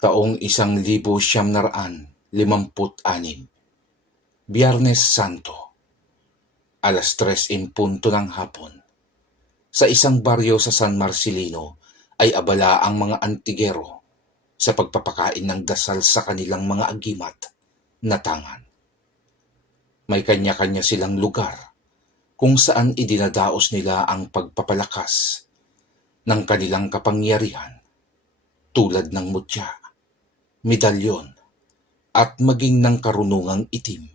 Taong 1956, Biyernes Santo, alas 3:00 ng hapon. Sa isang baryo sa San Marcelino ay abala ang mga antigero sa pagpapakain ng dasal sa kanilang mga agimat na tangan. May kanya-kanya silang lugar kung saan idinadaos nila ang pagpapalakas ng kanilang kapangyarihan tulad ng mutya, medalyon, at maging ng karunungang itim.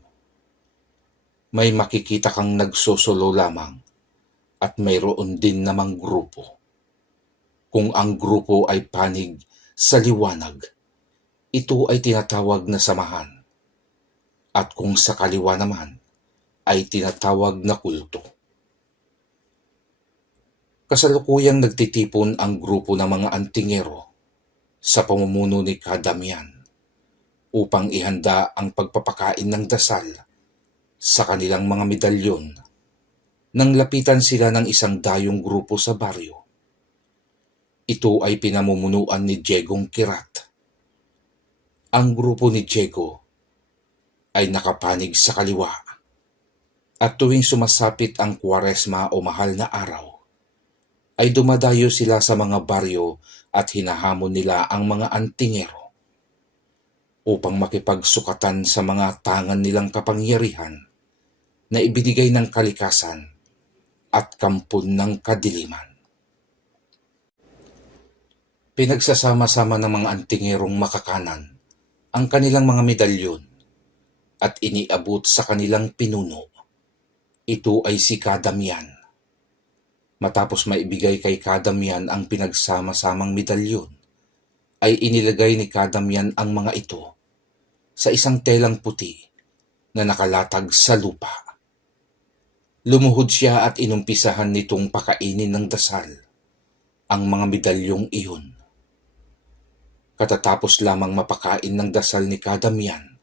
May makikita kang nagsosolo lamang at mayroon din namang grupo. Kung ang grupo ay panig sa liwanag, ito ay tinatawag na samahan. At kung sa kaliwa naman, ay tinatawag na kulto. Kasalukuyang nagtitipon ang grupo ng mga antingero sa pamumuno ni Kadamian upang ihanda ang pagpapakain ng dasal sa kanilang mga medalyon nang lapitan sila ng isang dayong grupo sa baryo. Ito ay pinamumunuan ni Diegong Kirat. Ang grupo ni Diego ay nakapanig sa kaliwa at tuwing sumasapit ang Kwaresma o mahal na araw, ay dumadayo sila sa mga baryo at hinahamon nila ang mga antingero upang makipagsukatan sa mga tangan nilang kapangyarihan na ibinigay ng kalikasan at kampon ng kadiliman. Pinagsasama-sama ng mga antingerong makakanan ang kanilang mga medalyon at iniabot sa kanilang pinuno. Ito ay si Kadamian. Matapos maibigay kay Kadamian ang pinagsama-samang medalyon, ay inilagay ni Kadamian ang mga ito sa isang telang puti na nakalatag sa lupa. Lumuhod siya at inumpisahan nitong pakainin ng dasal ang mga medalyong iyon. Katatapos lamang mapakain ng dasal ni Kadamian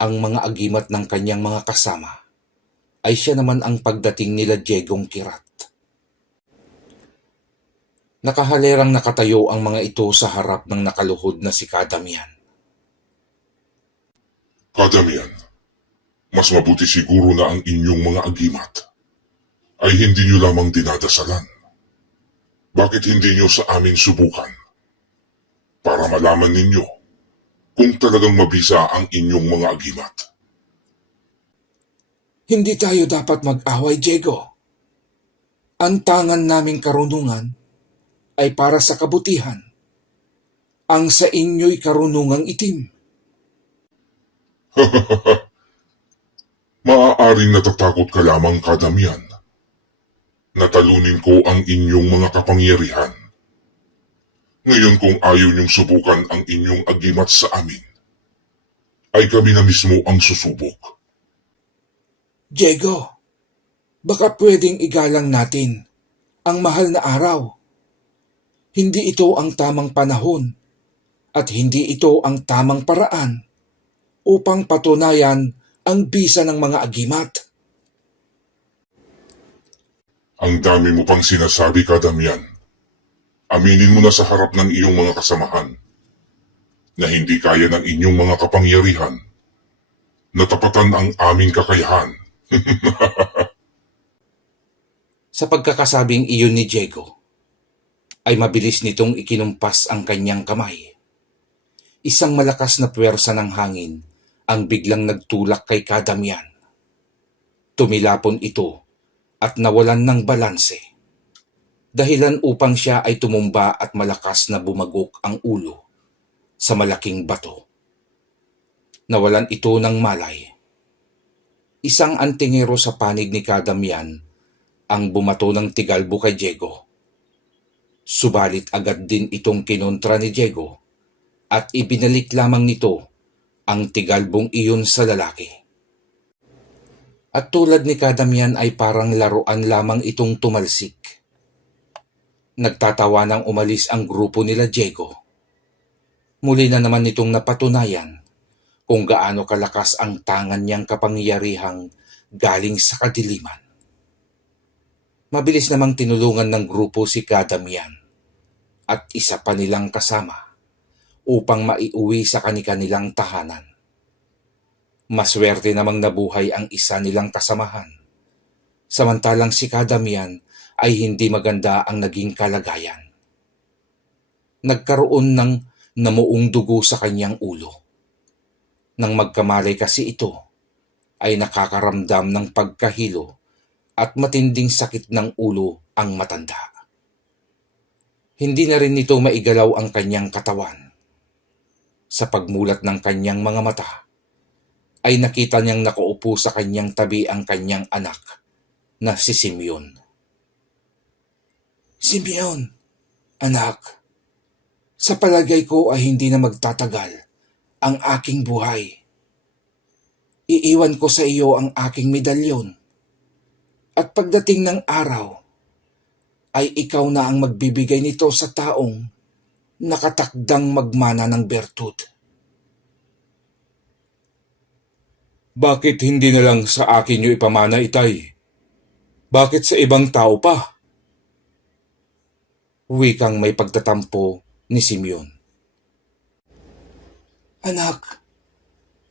ang mga agimat ng kanyang mga kasama, ay siya naman ang pagdating nila Diegong Kirat. Nakahalerang nakatayo ang mga ito sa harap ng nakaluhod na si Kadamian. Kadamian, mas mabuti siguro na ang inyong mga agimat ay hindi nyo lamang dinadasalan. Bakit hindi nyo sa amin subukan? Para malaman ninyo kung talagang mabisa ang inyong mga agimat. Hindi tayo dapat mag-away, Diego. Ang tangan naming karunungan ay para sa kabutihan. Ang sa inyo'y karunungang itim. Maaaring natatakot ka lamang, Kadamian. Natalunin ko ang inyong mga kapangyarihan. Ngayon kung ayaw niyong subukan ang inyong agimat sa amin, ay kami na mismo ang susubok. Diego, baka pwedeng igalang natin ang mahal na araw. Hindi ito ang tamang panahon at hindi ito ang tamang paraan upang patunayan ang bisa ng mga agimat. Ang dami mo pang sinasabi, Kadamian. Aminin mo na sa harap ng iyong mga kasamahan na hindi kaya ng inyong mga kapangyarihan na tapatan ang aming kakayahan. Sa pagkakasabing iyon ni Diego, ay mabilis nitong ikinumpas ang kanyang kamay. Isang malakas na puwersa ng hangin ang biglang nagtulak kay Kadamian. Tumilapon ito at nawalan ng balanse, dahilan upang siya ay tumumba at malakas na bumagok ang ulo sa malaking bato. Nawalan ito ng malay. Isang antingero sa panig ni Kadamian ang bumato ng tigalbo kay Diego. Subalit agad din itong kinontra ni Diego at ibinalik lamang nito ang tigalbong iyon sa lalaki. At tulad ni Kadamian ay parang laruan lamang itong tumalsik. Nagtatawa nang umalis ang grupo nila Diego. Muli na naman nitong napatunayan kung gaano kalakas ang tangan niyang kapangyarihang galing sa kadiliman. Mabilis namang tinulungan ng grupo si Kadamian at isa pa nilang kasama upang maiuwi sa kani-kanilang tahanan. Maswerte namang nabuhay ang isa nilang kasamahan, samantalang si Kadamian ay hindi maganda ang naging kalagayan. Nagkaroon ng namuong dugo sa kanyang ulo. Nang magkamalay kasi ito, ay nakakaramdam ng pagkahilo at matinding sakit ng ulo ang matanda. Hindi na rin nito maigalaw ang kanyang katawan. Sa pagmulat ng kanyang mga mata, ay nakita niyang nakaupo sa kanyang tabi ang kanyang anak na si Simeon. Simeon, anak, sa palagay ko ay hindi na magtatagal ang aking buhay. Iiwan ko sa iyo ang aking medalyon. At pagdating ng araw, ay ikaw na ang magbibigay nito sa taong nakatakdang magmana ng bertud. Bakit hindi na lang sa akin niyo ipamana, itay? Bakit sa ibang tao pa? Wikang may pagtatampo ni Simeon. Anak,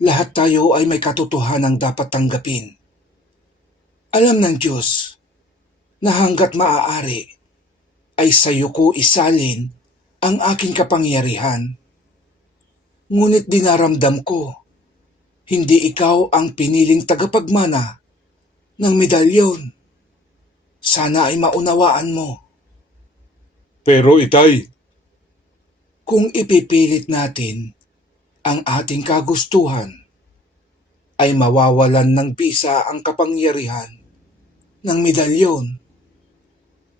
lahat tayo ay may katotohanang dapat tanggapin. Alam ng Diyos na hanggat maaari ay sayo ko isalin ang aking kapangyarihan. Ngunit dinaramdam ko, hindi ikaw ang piniling tagapagmana ng medalyon. Sana ay maunawaan mo. Pero itay, kung ipipilit natin ang ating kagustuhan, ay mawawalan ng bisa ang kapangyarihan ng medalyon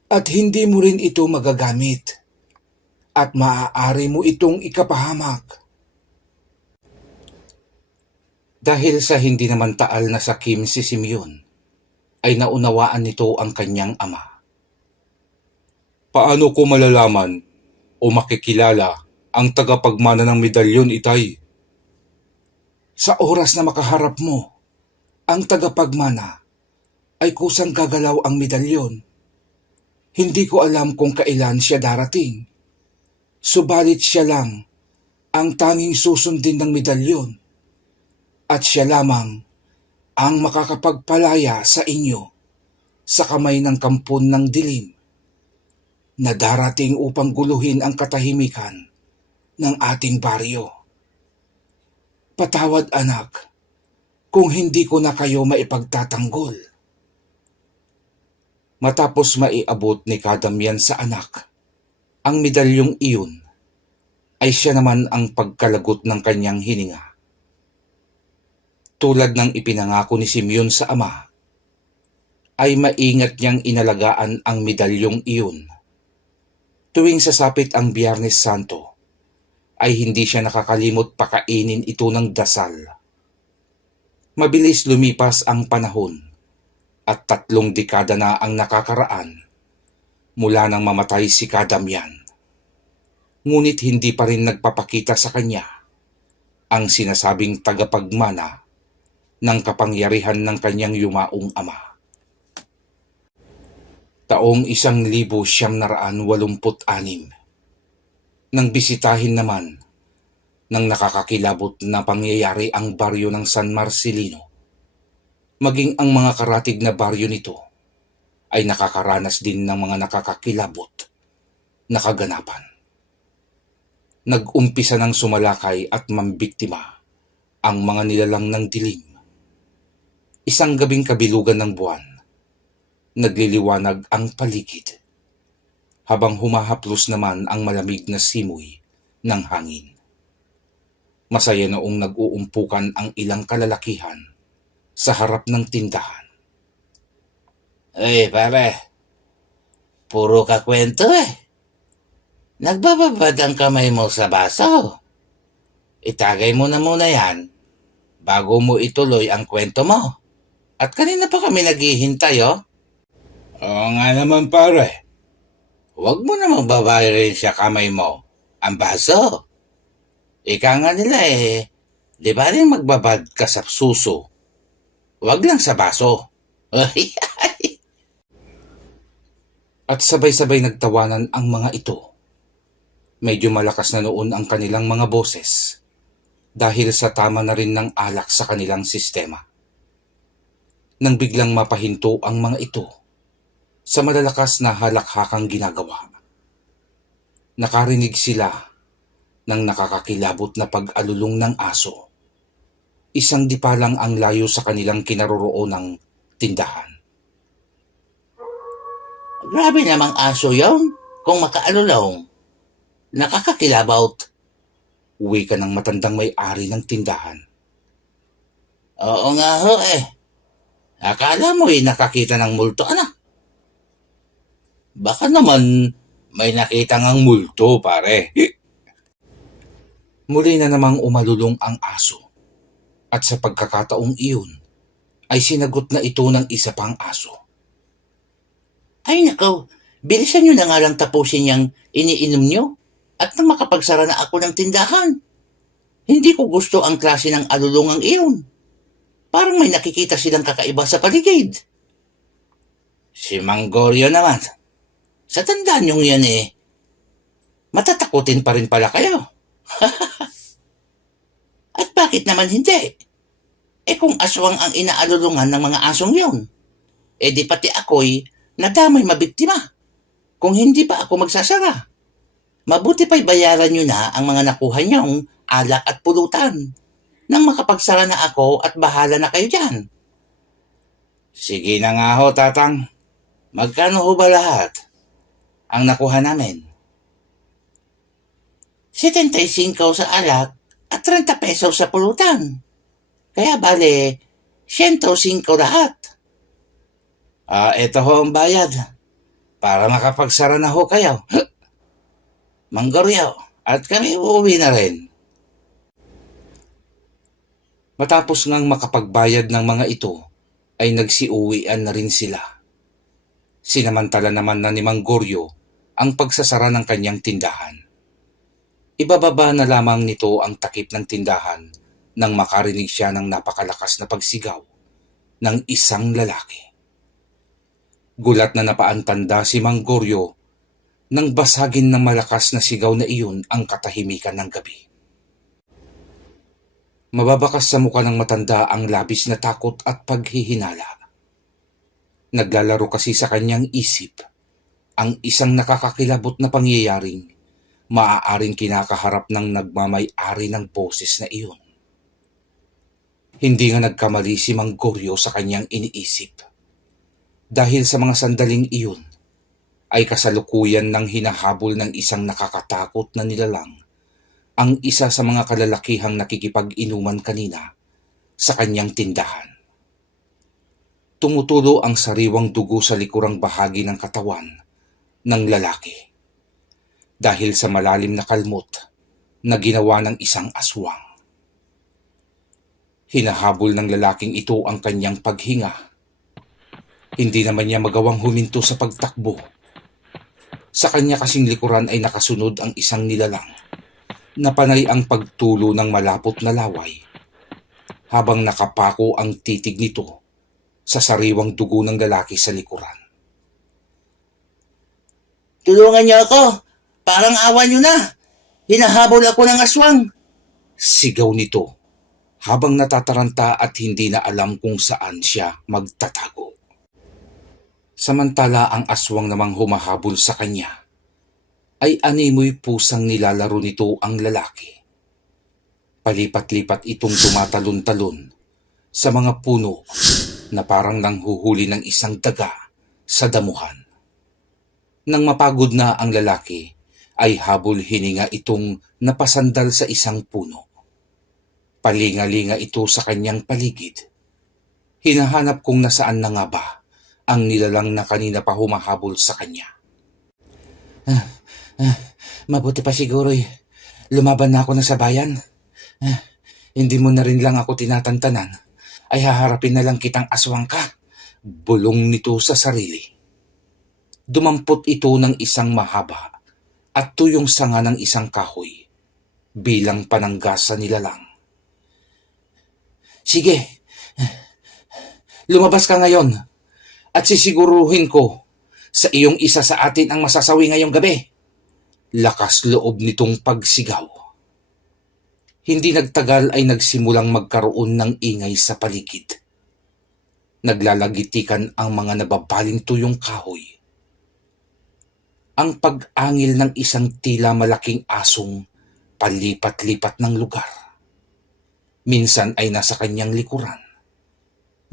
at hindi mo rin ito magagamit at maaari mo itong ikapahamak. Dahil sa hindi naman taal na sakim si Simeon, ay naunawaan nito ang kanyang ama. Paano ko malalaman o makikilala ang tagapagmana ng medalyon, itay? Sa oras na makaharap mo, ang tagapagmana ay kusang gagalaw ang medalyon. Hindi ko alam kung kailan siya darating. Subalit siya lang ang tanging susundin ng medalyon. At siya lamang ang makakapagpalaya sa inyo sa kamay ng kampon ng dilim na darating upang guluhin ang katahimikan ng ating baryo. Patawad, anak, kung hindi ko na kayo maipagtatanggol. Matapos maiabot ni Kadamian sa anak ang medalyong iyon, ay siya naman ang pagkalagot ng kanyang hininga. Tulad ng ipinangako ni Simeon sa ama, ay maingat niyang inalagaan ang medalyong iyon. Tuwing sasapit ang Biyernes Santo, ay hindi siya nakakalimot pakainin ito ng dasal. Mabilis lumipas ang panahon at 3 dekada na ang nakakaraan mula nang mamatay si Kadamian. Ngunit hindi pa rin nagpapakita sa kanya ang sinasabing tagapagmana ng kapangyarihan ng kanyang yumaong ama. Taong 1986, nang bisitahin naman ng nakakakilabot na pangyayari ang baryo ng San Marcelino, maging ang mga karatig na baryo nito ay nakakaranas din ng mga nakakakilabot na kaganapan. Nag-umpisa ng sumalakay at mambiktima ang mga nilalang ng dilim. Isang gabing kabilugan ng buwan, nagliliwanag ang paligid, habang humahaplos naman ang malamig na simoy ng hangin. Masaya noong nag-uumpukan ang ilang kalalakihan sa harap ng tindahan. Pare, puro ka kwento Nagbababad ang kamay mo sa baso. Itagay mo na muna yan bago mo ituloy ang kwento mo. At kanina pa kami naghihintay, Oo nga naman, pare. Huwag mo namang babayarin sa kamay mo ang baso. Ika nga nila di ba rin magbabad ka sa suso? Huwag lang sa baso. At sabay-sabay nagtawanan ang mga ito. Medyo malakas na noon ang kanilang mga boses dahil sa tama na rin ng alak sa kanilang sistema. Nang biglang mapahinto ang mga ito sa malalakas na halakhakang ginagawa. Nakarinig sila ng nakakakilabot na pag-alulong ng aso. Isang dipa lang ang layo sa kanilang kinaroroonang tindahan. Grabe namang aso yun kung makaalulong. Nakakakilabot. Wika ng matandang may-ari ng tindahan. Oo nga ho eh. Akala mo nakakita ng multo Baka naman may nakita ngang multo pare. Muli na namang umalulong ang aso. At sa pagkakataong iyon, ay sinagot na ito ng isa pang aso. Ay nakaw, bilisan nyo na nga lang tapusin yung iniinom nyo at nang makapagsara na ako ng tindahan. Hindi ko gusto ang klase ng alulungang iyon. Parang may nakikita silang kakaiba sa paligid. Si Manggorio naman. Sa tandaan nyong yan matatakutin pa rin pala kayo. At bakit naman hindi? Kung aswang ang inaalulungan ng mga asong yun, di pati ako'y nadamay mabiktima. Kung hindi pa ako magsasara, mabuti pa'y bayaran nyo na ang mga nakuha nyong alak at pulutan nang makapagsara na ako at bahala na kayo dyan. Sige na nga ho, tatang. Magkano ho ba lahat ang nakuha namin? 75 sa alak at 30 pesos sa pulutan. Kaya bale, 105 lahat. Eto ho ang bayad. Para makapagsara na ho kayo. Manggorio, at kami uuwi na rin. Matapos ngang makapagbayad ng mga ito, ay nagsiuwian na rin sila. Sinamantala naman na ni Manggorio ang pagsasara ng kanyang tindahan. Ibababa na lamang nito ang takip ng tindahan nang makarinig siya ng napakalakas na pagsigaw ng isang lalaki. Gulat na napaantanda si Manggorio nang basagin ng malakas na sigaw na iyon ang katahimikan ng gabi. Mababakas sa mukha ng matanda ang labis na takot at paghihinala. Naglalaro kasi sa kanyang isip ang isang nakakakilabot na pangyayaring maaaring kinakaharap ng nagmamay-ari ng boses na iyon. Hindi nga nagkamali si Manggorio sa kanyang iniisip. Dahil sa mga sandaling iyon, ay kasalukuyan ng hinahabol ng isang nakakatakot na nilalang ang isa sa mga kalalakihang nakikipag-inuman kanina sa kanyang tindahan. Tumutulo ang sariwang dugo sa likurang bahagi ng katawan ng lalaki dahil sa malalim na kalmot na ginawa ng isang aswang. Hinahabol ng lalaking ito ang kanyang paghinga. Hindi naman niya magawang huminto sa pagtakbo. Sa kanya kasing likuran ay nakasunod ang isang nilalang na panay ang pagtulo ng malapot na laway habang nakapako ang titig nito sa sariwang dugo ng lalaki sa likuran. Tulungan niyo ako! Parang awan niyo na! Hinahabol ako ng aswang! Sigaw nito habang natataranta at hindi na alam kung saan siya magtatago. Samantala ang aswang namang humahabol sa kanya ay animoy pusang nilalaro nito ang lalaki. Palipat-lipat itong tumatalon-talon sa mga puno na parang nanghuhuli ng isang daga sa damuhan. Nang mapagod na ang lalaki, ay habol hininga itong napasandal sa isang puno. Palinga-linga ito sa kanyang paligid. Hinahanap kung nasaan na nga ba ang nilalang na kanina pa humahabol sa kanya. Mabuti pa siguro lumaban na ako na sa bayan. Hindi mo na rin lang ako tinatantanan. Ay haharapin na lang kitang aswang ka. Bulong nito sa sarili. Dumampot ito ng isang mahaba at tuyong sanga ng isang kahoy bilang panangga sa nilalang. Sige, lumabas ka ngayon at sisiguruhin ko sa iyong isa sa atin ang masasawi ngayong gabi. lakas loob nitong pagsigaw. Hindi nagtagal ay nagsimulang magkaroon ng ingay sa paligid. Naglalagitikan ang mga nababaling tuyong kahoy. Ang pag-angil ng isang tila malaking asong palipat-lipat ng lugar. Minsan ay nasa kanyang likuran.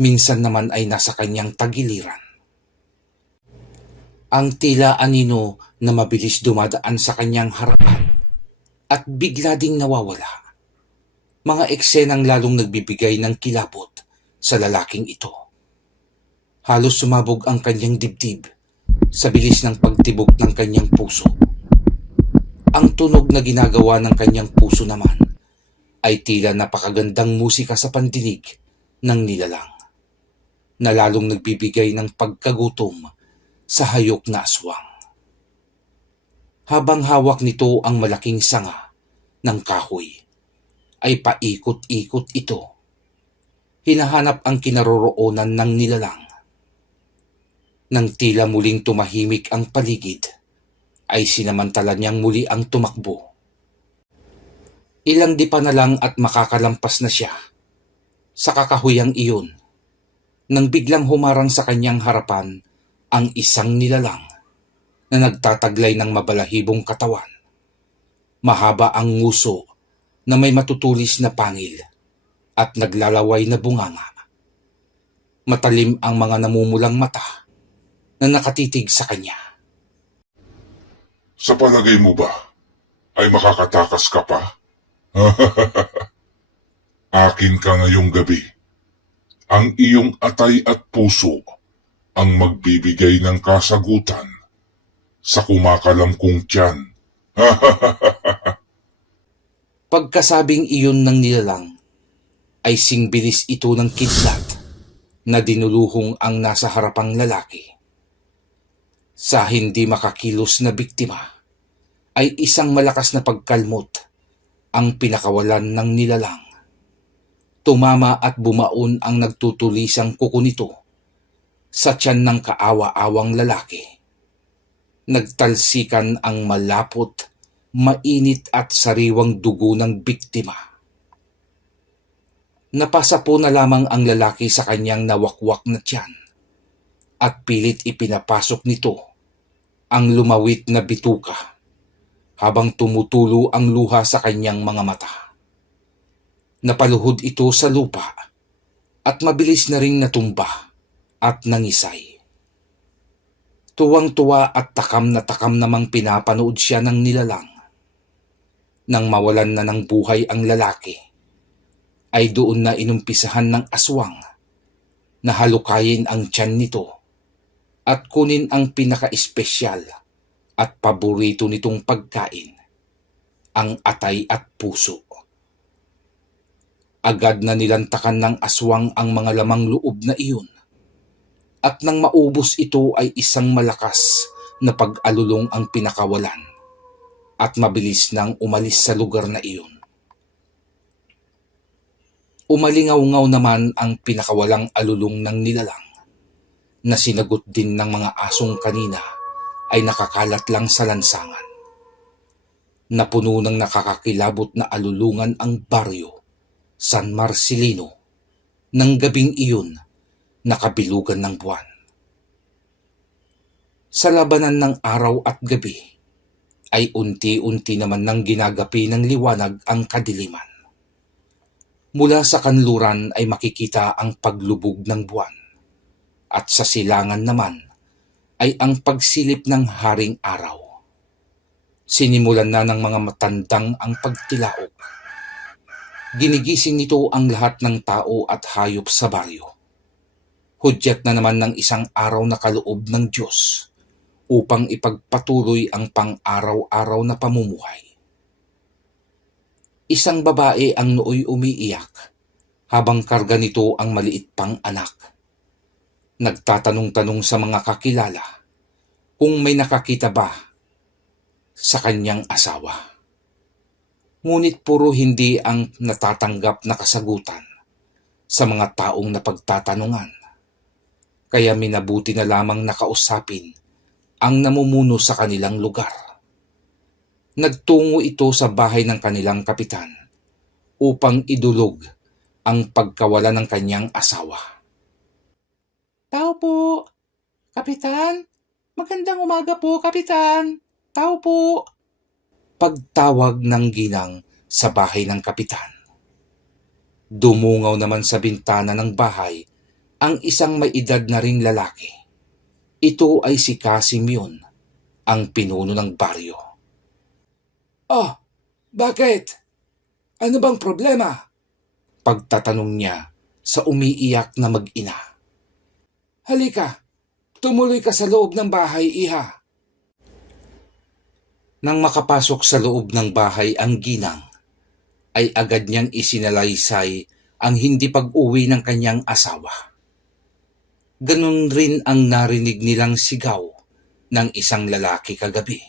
Minsan naman ay nasa kanyang tagiliran. Ang tila anino na mabilis dumadaan sa kanyang harapan at bigla ding nawawala. Mga eksenang lalong nagbibigay ng kilabot sa lalaking ito. Halos sumabog ang kanyang dibdib sa bilis ng pagtibok ng kanyang puso. Ang tunog na ginagawa ng kanyang puso naman ay tila napakagandang musika sa pandinig ng nilalang, na lalong nagbibigay ng pagkagutom sa hayok na aswang. Habang hawak nito ang malaking sanga ng kahoy, ay paikot-ikot ito. Hinahanap ang kinaroroonan ng nilalang. Nang tila muling tumahimik ang paligid, ay sinamantala niyang muli ang tumakbo. Ilang dipa na lang at makakalampas na siya sa kakahuyang iyon, nang biglang humarang sa kanyang harapan ang isang nilalang na nagtataglay ng mabalahibong katawan. Mahaba ang nguso na may matutulis na pangil at naglalaway na bunganga. Matalim ang mga namumulang mata na nakatitig sa kanya. Sa palagay mo ba, ay makakatakas ka pa? Akin ka ngayong gabi. Ang iyong atay at puso ang magbibigay ng kasagutan sa kumakalam kong tiyan. Pagkasabing iyon ng nilalang, ay singbilis ito ng kidlat na dinuluhong ang nasa harapang lalaki. Sa hindi makakilos na biktima, ay isang malakas na pagkalmot ang pinakawalan ng nilalang. Tumama at bumaon ang nagtutulisang kuko nito sa tiyan ng kaawa-awang lalaki. Nagtalsikan ang malapot, mainit at sariwang dugo ng biktima. Napasa po na lamang ang lalaki sa kanyang nawakwak na tiyan at pilit ipinapasok nito ang lumawit na bituka habang tumutulo ang luha sa kanyang mga mata. Napaluhod ito sa lupa at mabilis na ring natumba at nangisay. Tuwang-tuwa at takam namang pinapanood siya ng nilalang. Nang mawalan na ng buhay ang lalaki, ay doon na inumpisahan ng aswang na halukayin ang tiyan nito at kunin ang pinaka-espesyal at paborito nitong pagkain, ang atay at puso. Agad na nilantakan ng aswang ang mga lamang loob na iyon, at nang maubos ito ay isang malakas na pag-alulong ang pinakawalan at mabilis nang umalis sa lugar na iyon. Umalingaw-ngaw naman ang pinakawalang alulong ng nilalang, na sinagot din ng mga asong kanina ay nakakalat lang sa lansangan. Napuno ng nakakakilabot na alulungan ang baryo San Marcelino ng gabing iyon na kabilugan ng buwan. Sa labanan ng araw at gabi ay unti-unti naman nang ginagapi ng liwanag ang kadiliman. Mula sa kanluran ay makikita ang paglubog ng buwan at sa silangan naman ay ang pagsilip ng haring araw. Sinimulan na ng mga matandang ang pagtilaok. Ginigising nito ang lahat ng tao at hayop sa baryo. Hudyat na naman ng isang araw na kaloob ng Diyos upang ipagpatuloy ang pang-araw-araw na pamumuhay. Isang babae ang nooy umiiyak habang karga nito ang maliit pang anak. Nagtatanong-tanong sa mga kakilala kung may nakakita ba sa kanyang asawa. Ngunit puro hindi ang natatanggap na kasagutan sa mga taong napagtatanungan. Kaya minabuti na lamang nakausapin ang namumuno sa kanilang lugar. Nagtungo ito sa bahay ng kanilang kapitan upang idulog ang pagkawala ng kanyang asawa. Tao po, Kapitan. Magandang umaga po, Kapitan. Tao po. Pagtawag ng ginang sa bahay ng kapitan. Dumungaw naman sa bintana ng bahay ang isang may edad na ring lalaki. Ito ay si Casimyon, ang pinuno ng baryo. Oh, bakit? Ano bang problema? Pagtatanong niya sa umiiyak na mag-ina. Halika, tumuloy ka sa loob ng bahay, iha. Nang makapasok sa loob ng bahay ang ginang, ay agad niyang isinalaysay ang hindi pag-uwi ng kanyang asawa. Ganun rin ang narinig nilang sigaw ng isang lalaki kagabi.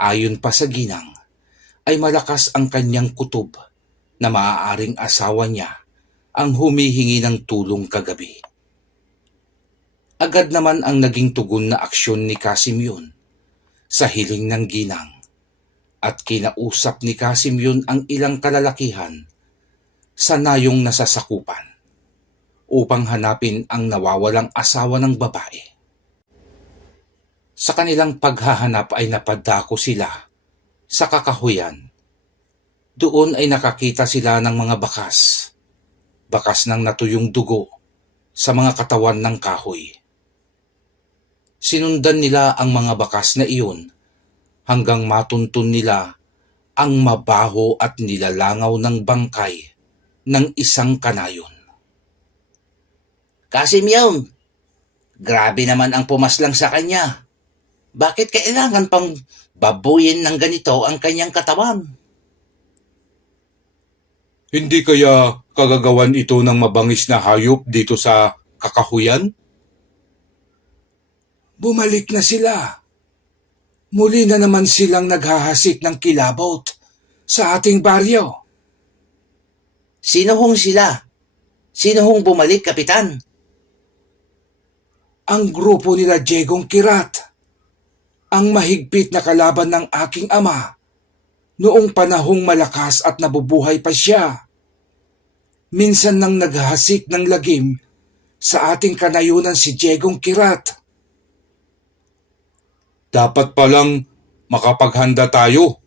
Ayon pa sa ginang, ay malakas ang kanyang kutob na maaaring asawa niya ang humihingi ng tulong kagabi. Agad naman ang naging tugon na aksyon ni Casimyon sa hiling ng ginang at kinausap ni Casimyon ang ilang kalalakihan sa nayong nasasakupan upang hanapin ang nawawalang asawa ng babae. Sa kanilang paghahanap ay napadako sila sa kakahuyan. Doon ay nakakita sila ng mga bakas ng natuyong dugo sa mga katawan ng kahoy. Sinundan nila ang mga bakas na iyon hanggang matuntun nila ang mabaho at nilalangaw ng bangkay ng isang kanayon. Casimyon, grabe naman ang pumaslang sa kanya. Bakit kailangan pang babuyin ng ganito ang kanyang katawan? Hindi kaya kagagawan ito ng mabangis na hayop dito sa kakahuyan? Bumalik na sila. Muli na naman silang naghahasik ng kilabot sa ating baryo. Sino hong sila? Sino hong bumalik, Kapitan? Ang grupo nila Diegong Kirat, ang mahigpit na kalaban ng aking ama noong panahong malakas at nabubuhay pa siya. Minsan nang naghahasik ng lagim sa ating kanayunan si Diegong Kirat. Dapat palang makapaghanda tayo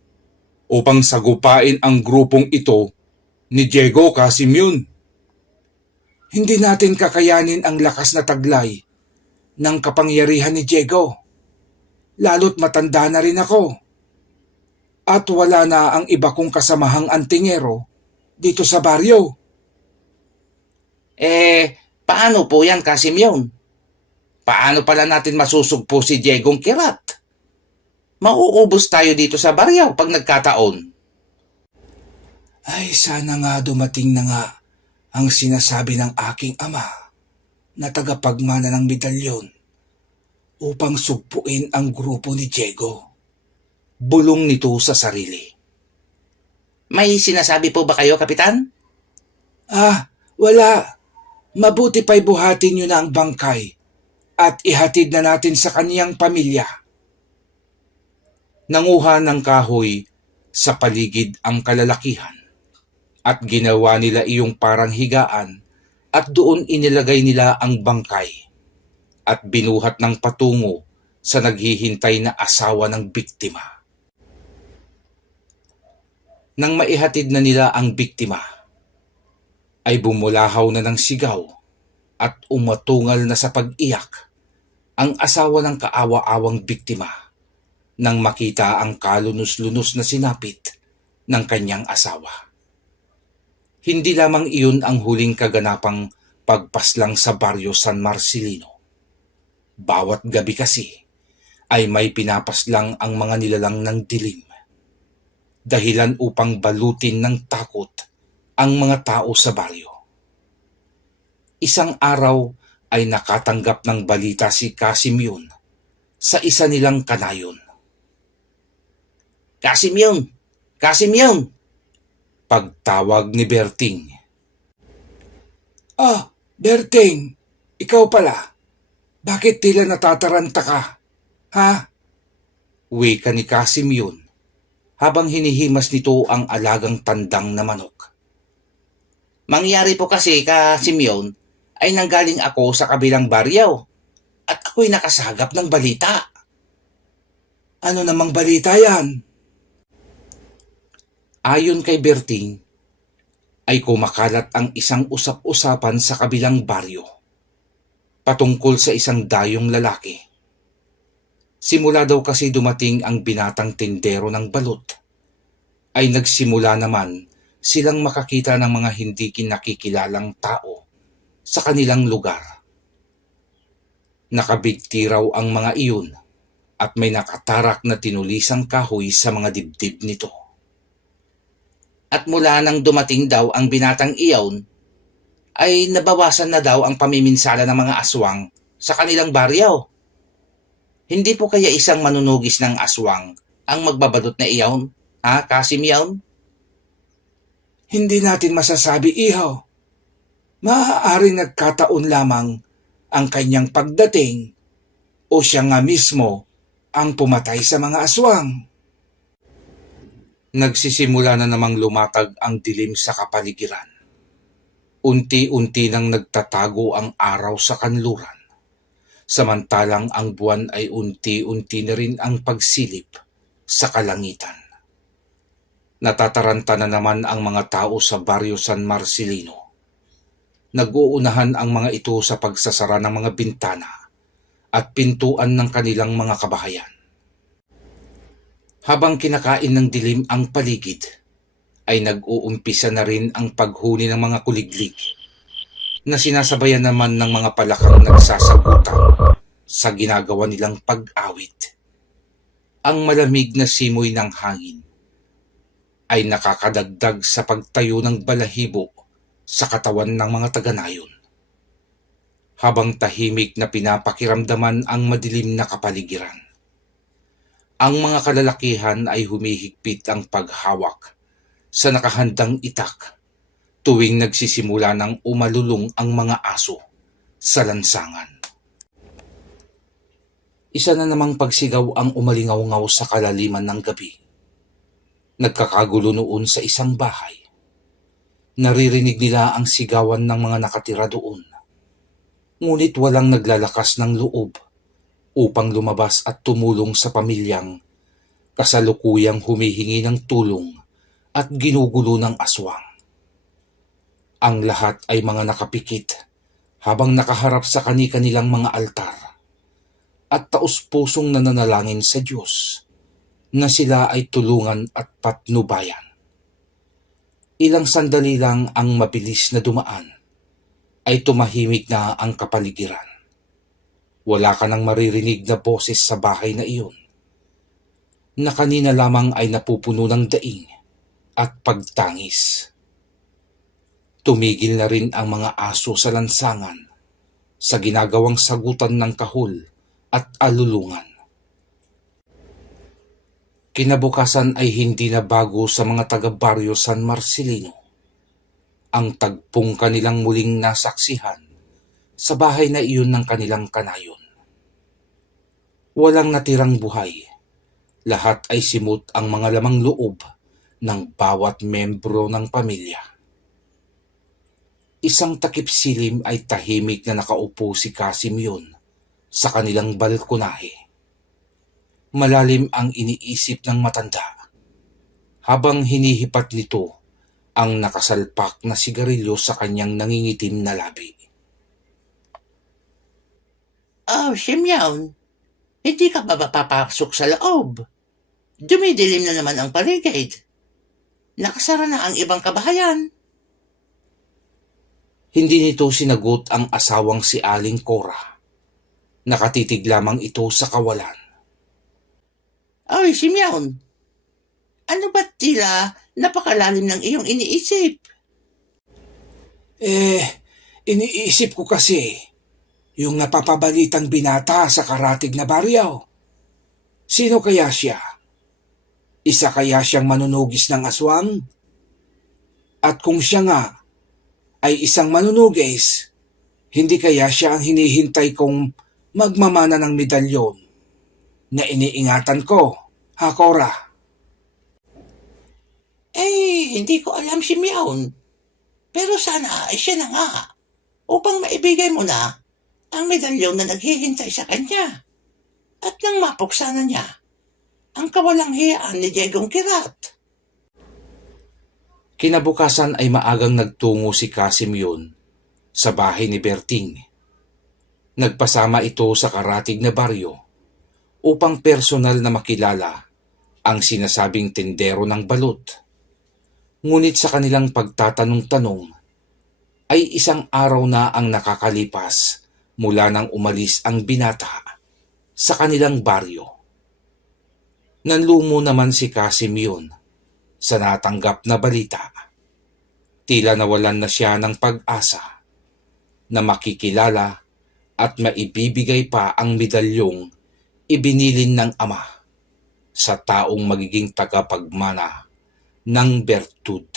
upang sagupain ang grupong ito ni Diego Casimyon. Hindi natin kakayanin ang lakas na taglay ng kapangyarihan ni Diego. Lalo't matanda na rin ako. At wala na ang iba kong kasamahang antingero dito sa baryo. Paano po yan, Casimyon? Paano pala natin masusugpo si Diegong Kirat? Mauubos tayo dito sa baryo pag nagkataon. Ay, sana nga dumating na nga ang sinasabi ng aking ama na tagapagmana ng medalyon upang sugpuin ang grupo ni Diego. Bulong nito sa sarili. May sinasabi po ba kayo, Kapitan? Wala. Mabuti pa'y buhatin niyo na ang bangkay at ihatid na natin sa kaniyang pamilya. Nanguha ng kahoy sa paligid ang kalalakihan at ginawa nila iyong parang higaan at doon inilagay nila ang bangkay at binuhat ng patungo sa naghihintay na asawa ng biktima. Nang maihatid na nila ang biktima, ay bumulahaw na ng sigaw at umatungal na sa pag-iyak ang asawa ng kaawa-awang biktima nang makita ang kalunos-lunos na sinapit ng kanyang asawa. Hindi lamang iyon ang huling kaganapang pagpaslang sa baryo San Marcelino. Bawat gabi kasi ay may pinapaslang ang mga nilalang ng dilim, dahilan upang balutin ng takot ang mga tao sa baryo. Isang araw ay nakatanggap ng balita si Casimyon sa isa nilang kanayon. Casimyon! Casimyon! Pagtawag ni Berting. Berting, ikaw pala. Bakit tila natataranta ka? Ha? Wika ni Casimyon habang hinihimas nito ang alagang tandang na manok. Mangyari po kasi ka Simeon ay nanggaling ako sa kabilang baryo at ako'y nakasagap ng balita. Ano namang balita yan? Ayon kay Berting, ay kumakalat ang isang usap-usapan sa kabilang baryo patungkol sa isang dayong lalaki. Simula daw kasi dumating ang binatang tindero ng balot, ay nagsimula naman silang makakita ng mga hindi kinakikilalang tao sa kanilang lugar. Nakabigti raw ang mga iyon at may nakatarak na tinulisang kahoy sa mga dibdib nito. At mula nang dumating daw ang binatang iyon, ay nabawasan na daw ang pamiminsala ng mga aswang sa kanilang baryo. Hindi po kaya isang manunugis ng aswang ang magbabalot na iyon, ha, Simeon? Hindi natin masasabi, ihaw. Maaaring nagkataon lamang ang kanyang pagdating o siya nga mismo ang pumatay sa mga aswang. Nagsisimula na namang lumatag ang dilim sa kapaligiran. Unti-unti nang nagtatago ang araw sa kanluran, samantalang ang buwan ay unti-unti na rin ang pagsilip sa kalangitan. Natataranta na naman ang mga tao sa baryo San Marcelino. Nag-uunahan ang mga ito sa pagsasara ng mga bintana at pintuan ng kanilang mga kabahayan. Habang kinakain ng dilim ang paligid, ay nag-uumpisa na rin ang paghuni ng mga kuliglig na sinasabayan naman ng mga palakang nagsasagutan sa ginagawa nilang pag-awit. Ang malamig na simoy ng hangin ay nakakadagdag sa pagtayo ng balahibo sa katawan ng mga taga-nayon. Habang tahimik na pinapakiramdaman ang madilim na kapaligiran, ang mga kalalakihan ay humihigpit ang paghawak sa nakahandang itak tuwing nagsisimula ng umalulong ang mga aso sa lansangan. Isa na namang pagsigaw ang umalingaw-ngaw sa kalaliman ng gabi. Nagkakagulo noon sa isang bahay. Naririnig nila ang sigawan ng mga nakatira doon. Ngunit walang naglalakas ng loob upang lumabas at tumulong sa pamilyang kasalukuyang humihingi ng tulong at ginugulo ng aswang. Ang lahat ay mga nakapikit habang nakaharap sa kani-kanilang mga altar at taus-pusong nananalangin sa Diyos na sila ay tulungan at patnubayan. Ilang sandali lang ang mabilis na dumaan ay tumahimik na ang kapaligiran. Wala ka nang maririnig na boses sa bahay na iyon na kanina lamang ay napupuno ng daing at pagtangis. Tumigil na rin ang mga aso sa lansangan sa ginagawang sagutan ng kahul at alulungan. Kinabukasan ay hindi na bago sa mga taga-baryo San Marcelino ang tagpong kanilang muling nasaksihan sa bahay na iyon ng kanilang kanayon. Walang natirang buhay. Lahat ay simot ang mga lamang loob ng bawat membro ng pamilya. Isang takip silim ay tahimik na nakaupo si Simeon sa kanilang balkonahe. Malalim ang iniisip ng matanda habang hinihipat nito ang nakasalpak na sigarilyo sa kanyang nangingitim na labi. Oh, Simeon, hindi ka ba papasok sa loob? Dumidilim na naman ang paligid. Nakasara na ang ibang kabahayan. Hindi nito sinagot ang asawang si Aling Cora. Nakatitig lamang ito sa kawalan. Oy, Simeon, ano ba tila napakalalim ng iyong iniisip? Iniisip ko kasi yung napapabalitang binata sa karatig na baryo. Sino kaya siya? Isa kaya siyang manunugis ng aswang? At kung siya nga ay isang manunugis, hindi kaya siya ang hinihintay kong magmamana ng medalyon na iniingatan ko, ha, Cora? hindi ko alam si Miaon. Pero sana ay siya na nga upang maibigay mo na ang medalyon na naghihintay sa kanya. At nang mapuksa na niya ang kawalang-hiyaan ni Diegong Kirat. Kinabukasan ay maagang nagtungo si Casimyon sa bahay ni Berting. Nagpasama ito sa karatig na baryo upang personal na makilala ang sinasabing tindero ng balut. Ngunit sa kanilang pagtatanong-tanong ay isang araw na ang nakakalipas mula nang umalis ang binata sa kanilang baryo. Nanlumo naman si Casimyon sa natanggap na balita. Tila nawalan na siya ng pag-asa na makikilala at maibibigay pa ang medalyong ibinilin ng ama sa taong magiging tagapagmana ng bertud.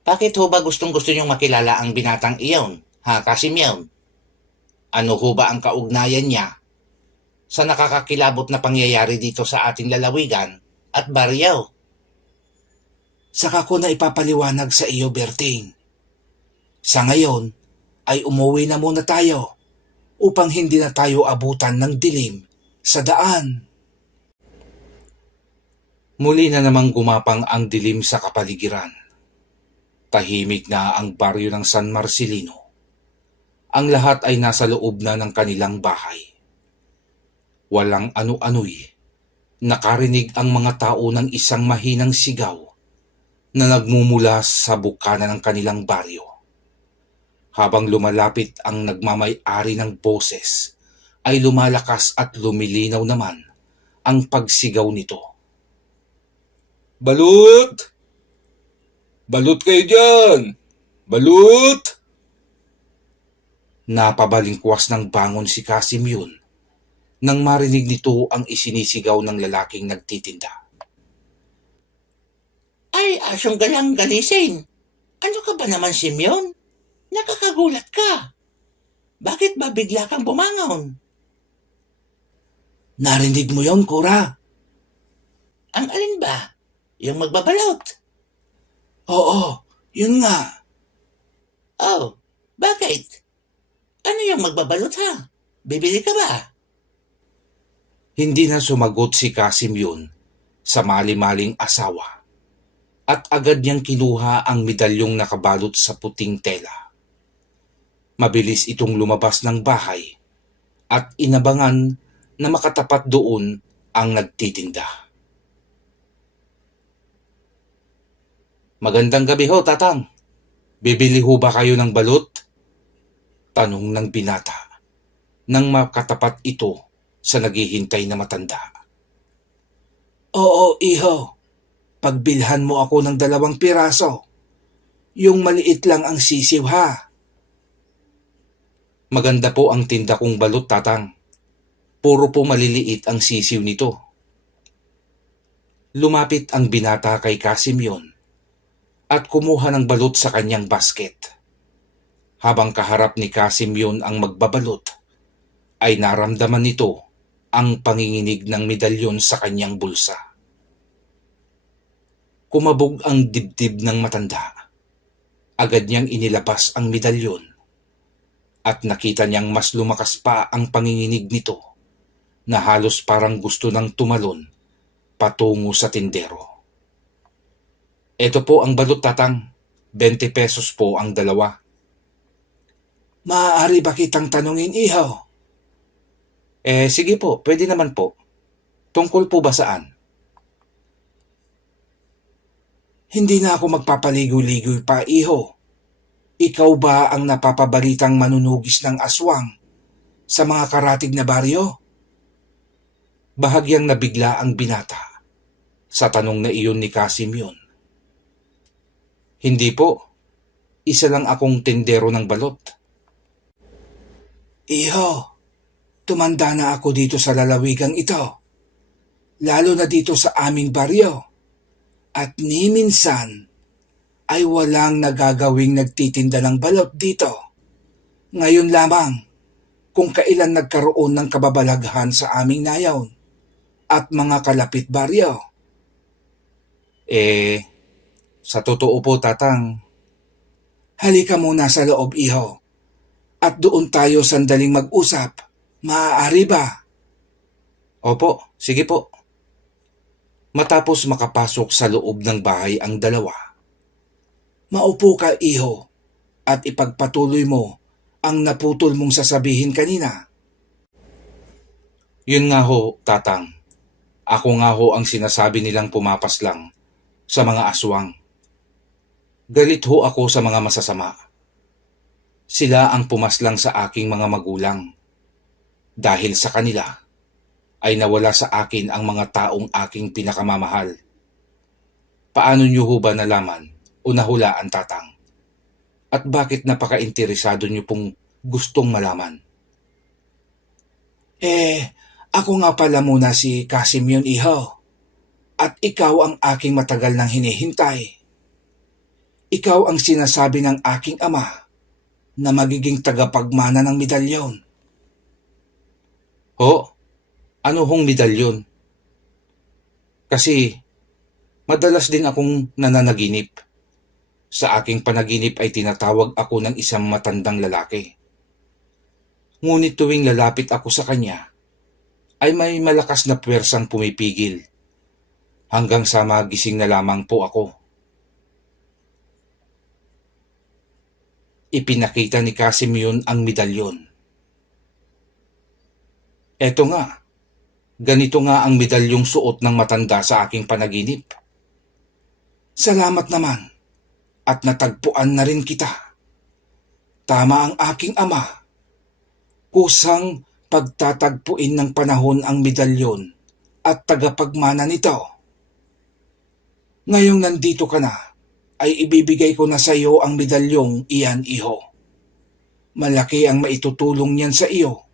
Bakit ho ba gustong-gusto niyong makilala ang binatang iyon, ha, Casimyon? Ano ho ba ang kaugnayan niya sa nakakakilabot na pangyayari dito sa ating lalawigan at baryo? Saka ko na ipapaliwanag sa iyo, Berting. Sa ngayon ay umuwi na muna tayo upang hindi na tayo abutan ng dilim sa daan. Muli na namang gumapang ang dilim sa kapaligiran. Tahimik na ang baryo ng San Marcelino. Ang lahat ay nasa loob na ng kanilang bahay. Walang anu-ano'y nakarinig ang mga tao ng isang mahinang sigaw na nagmumula sa bukana ng kanilang baryo. Habang lumalapit ang nagmamay-ari ng boses, ay lumalakas at lumilinaw naman ang pagsigaw nito. Balut! Balut kayo dyan! Balut! Napabalingkwas ng bangon si Casimyon nang marinig nito ang isinisigaw ng lalaking nagtitinda. Ay, asyong galang ganising. Ano ka ba naman, Simeon? Nakakagulat ka. Bakit ba bigla kang bumangon? Narinig mo yon, Kura? Ang alin ba? Yung magbabalot? Oo, yun nga. Oh, bakit? Ano yung magbabalot ha? Bibili ka ba? Hindi na sumagot si Casimyon sa mali-maling asawa at agad niyang kinuha ang medalyong nakabalot sa puting tela. Mabilis itong lumabas ng bahay at inabangan na makatapat doon ang nagtitinda. Magandang gabi ho, Tatang. Bibili ho ba kayo ng balot? Tanong ng binata nang makatapat ito sa naghihintay na matanda. Oo, iho. Pagbilhan mo ako ng 2 piraso. Yung maliit lang ang sisiw, ha? Maganda po ang tinda kong balot, Tatang. Puro po maliliit ang sisiw nito. Lumapit ang binata kay Casimyon at kumuha ng balot sa kanyang basket. Habang kaharap ni Casimyon ang magbabalot, ay naramdaman nito ang panginginig ng medalyon sa kanyang bulsa. Kumabog ang dibdib ng matanda. Agad niyang inilabas ang medalyon at nakita niyang mas lumakas pa ang panginginig nito na halos parang gusto nang tumalon patungo sa tindero. Ito po ang balot, Tatang. 20 pesos po ang dalawa. Maaari ba kitang tanungin, iho? Sige po, pwede naman po. Tungkol po ba saan? Hindi na ako magpapaligoy-ligoy pa, iho. Ikaw ba ang napapabalitang manunugis ng aswang sa mga karatig na baryo? Bahagyang nabigla ang binata sa tanong na iyon ni Casimyon. Hindi po. Isa lang akong tindero ng balot. Iho, tumanda na ako dito sa lalawigang ito. Lalo na dito sa aming baryo. At ni minsan ay walang nagagawing nagtitinda ng balot dito. Ngayon lamang, kung kailan nagkaroon ng kababalaghan sa aming nayaw at mga kalapit baryo. Sa totoo po, Tatang, Halika muna sa loob, iho. At doon tayo sandaling mag-usap. Maaari ba? opo, sige po. Matapos makapasok sa loob ng bahay ang dalawa, Maupo ka, iho. At ipagpatuloy mo ang naputol mong sasabihin kanina. yun nga ho, Tatang. Ako nga ho ang sinasabi nilang pumapaslang sa mga aswang. Galit ho ako sa mga masasama. Sila ang pumaslang sa aking mga magulang. Dahil sa kanila, ay nawala sa akin ang mga taong aking pinakamamahal. Paano niyo ho ba nalaman o nahulaan, Tatang? At bakit napaka-interesado niyo pong gustong malaman? Ako nga pala muna si Kasim yun, iho. At ikaw ang aking matagal nang hinihintay. Ikaw ang sinasabi ng aking ama na magiging tagapagmana ng medalyon. Ho? Ano hong medalyon? Kasi madalas din akong nananaginip. Sa aking panaginip ay tinatawag ako ng isang matandang lalaki. Ngunit tuwing lalapit ako sa kanya, ay may malakas na puwersang pumipigil. Hanggang sa magising na lamang po ako. Ipinakita ni Kasim yun ang medalyon. Eto nga, ganito nga ang medalyong suot ng matanda sa aking panaginip. Salamat naman at natagpuan na rin kita. Tama ang aking ama. Kusang pagtatagpuin ng panahon ang medalyon at tagapagmana nito. Ngayong nandito ka na, ay ibibigay ko na sa iyo ang medalyong iyan, iho. Malaki ang maitutulong niyan sa iyo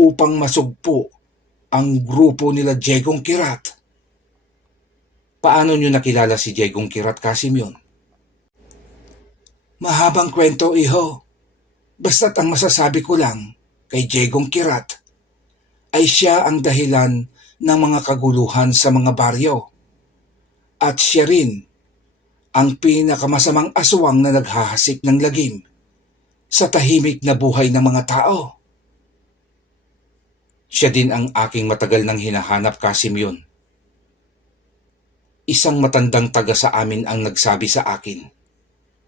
upang masugpo ang grupo nila Jegong Kirat. Paano nyo nakilala si Jegong Kirat, Kasim yun? Mahabang kwento, iho. Basta't ang masasabi ko lang kay Jegong Kirat ay siya ang dahilan ng mga kaguluhan sa mga baryo. At siya rin ang pinakamasamang aswang na naghahasik ng lagim sa tahimik na buhay ng mga tao. Siya din ang aking matagal nang hinahanap, Kasim yun. Isang matandang taga sa amin ang nagsabi sa akin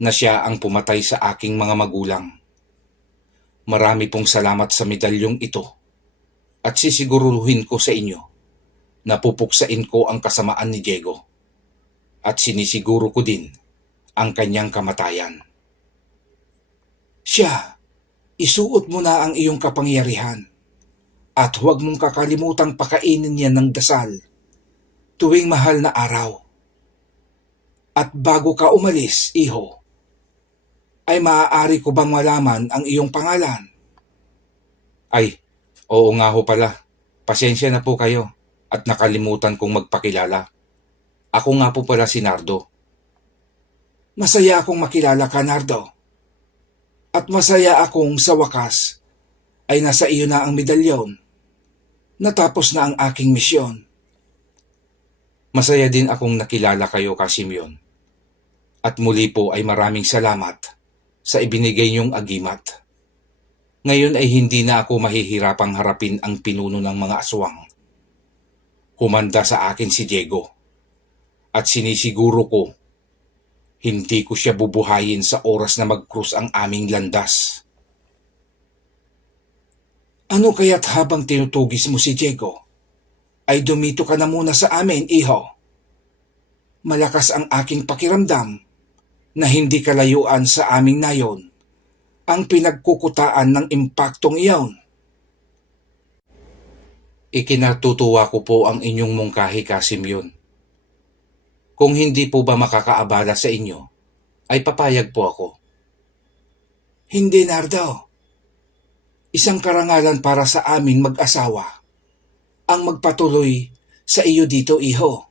na siya ang pumatay sa aking mga magulang. Marami pong salamat sa medalyong ito at sisiguruhin ko sa inyo na pupuksain ko ang kasamaan ni Diego at sinisiguro ko din ang kanyang kamatayan. Siya, isuot mo na ang iyong kapangyarihan at huwag mong kakalimutang pakainin yan ng dasal tuwing mahal na araw. At bago ka umalis, iho, ay maaari ko bang malaman ang iyong pangalan? Ay, oo nga ho pala. Pasensya na po kayo at nakalimutan kong magpakilala. Ako nga po pala si Nardo. Masaya akong makilala ka, Nardo. At masaya akong sa wakas ay nasa iyo na ang medalyon. Natapos na ang aking misyon. Masaya din akong nakilala kayo, Kasimyon. At muli po ay maraming salamat sa ibinigay niyong agimat. Ngayon ay hindi na ako mahihirapang harapin ang pinuno ng mga aswang. Humanda sa akin si Diego. At sinisiguro ko, hindi ko siya bubuhayin sa oras na mag-cruise ang aming landas. Ano kaya't habang tinutugis mo si Diego, ay dumito ka na muna sa amin, iho. Malakas ang aking pakiramdam na hindi kalayuan sa aming nayon ang pinagkukutaan ng impaktong iyon. Ikinatutuwa ko po ang inyong mungkahi, Kasimyon. Kung hindi po ba makakaabala sa inyo, ay papayag po ako. Hindi, Nardo. Isang karangalan para sa amin mag-asawa ang magpatuloy sa iyo dito, iho.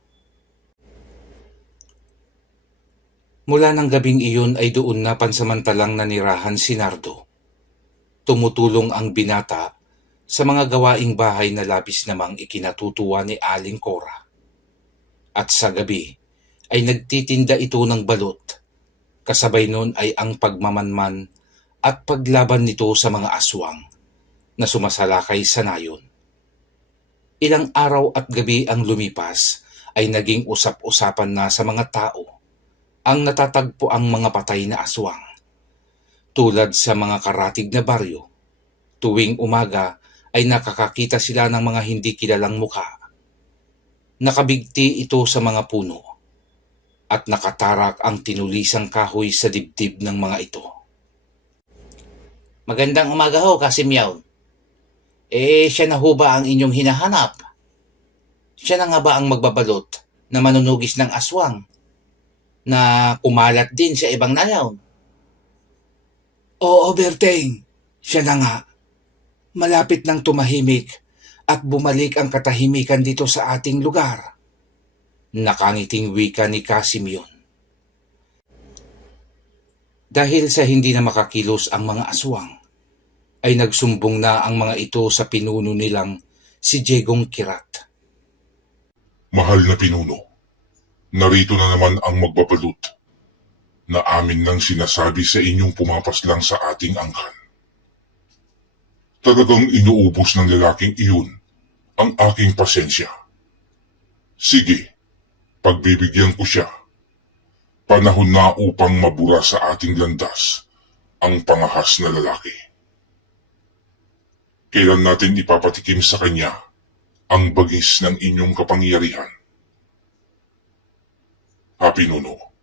Mula ng gabing iyon ay doon na pansamantalang nanirahan si Nardo. Tumutulong ang binata sa mga gawaing bahay na labis namang ikinatutuwa ni Aling Cora. At sa gabi ay nagtitinda ito ng balot. Kasabay nun ay ang pagmamanman at paglaban nito sa mga aswang na sumasalakay sa nayon. Ilang araw at gabi ang lumipas ay naging usap-usapan na sa mga tao ang natatagpo ang mga patay na aswang. Tulad sa mga karatig na baryo, tuwing umaga ay nakakakita sila ng mga hindi kilalang mukha. Nakabigti ito sa mga puno at nakatarak ang tinulisang kahoy sa dibdib ng mga ito. Magandang umaga ho, Kasimyaw. Siya na ho ba ang inyong hinahanap? Siya na nga ba ang magbabalot na manunugis ng aswang na kumalat din sa ibang nayaw? Oo, Berteng, siya na nga. Malapit nang tumahimik at bumalik ang katahimikan dito sa ating lugar. Nakangiting wika ni Casimyon. Dahil sa hindi na makakilos ang mga aswang, ay nagsumbong na ang mga ito sa pinuno nilang si Jegong Kirat. Mahal na pinuno, narito na naman ang magbabalot na amin nang sinasabi sa inyong pumapaslang sa ating angkan. Talagang inuubos ng lalaking iyon ang aking pasensya. Sige, pagbibigyan ko siya. Panahon na upang mabura sa ating landas ang pangahas na lalaki. Kailan natin ipapatikim sa kanya ang bagis ng inyong kapangyarihan? Pinuno,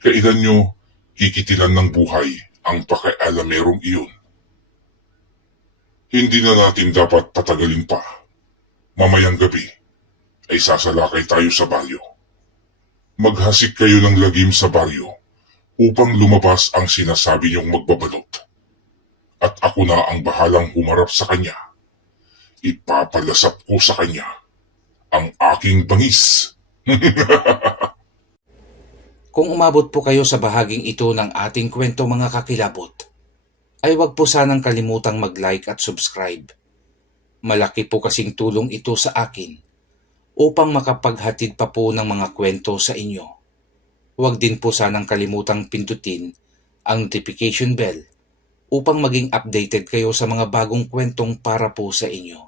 kailan nyo kikitilan ng buhay ang pakialamerong iyon? Hindi na natin dapat patagalin pa. Mamayang gabi ay sasalakay tayo sa baryo. Maghasik kayo ng lagim sa baryo upang lumabas ang sinasabi niyong magbabalot. At ako na ang bahalang humarap sa kanya. Ipapalasap ko sa kanya ang aking bangis. Kung umabot po kayo sa bahaging ito ng ating kwento mga kakilabot, ay huwag po sanang kalimutang mag-like at subscribe. Malaki po kasing tulong ito sa akin upang makapaghatid pa po ng mga kwento sa inyo. Huwag din po sanang kalimutang pindutin ang notification bell upang maging updated kayo sa mga bagong kwentong para po sa inyo.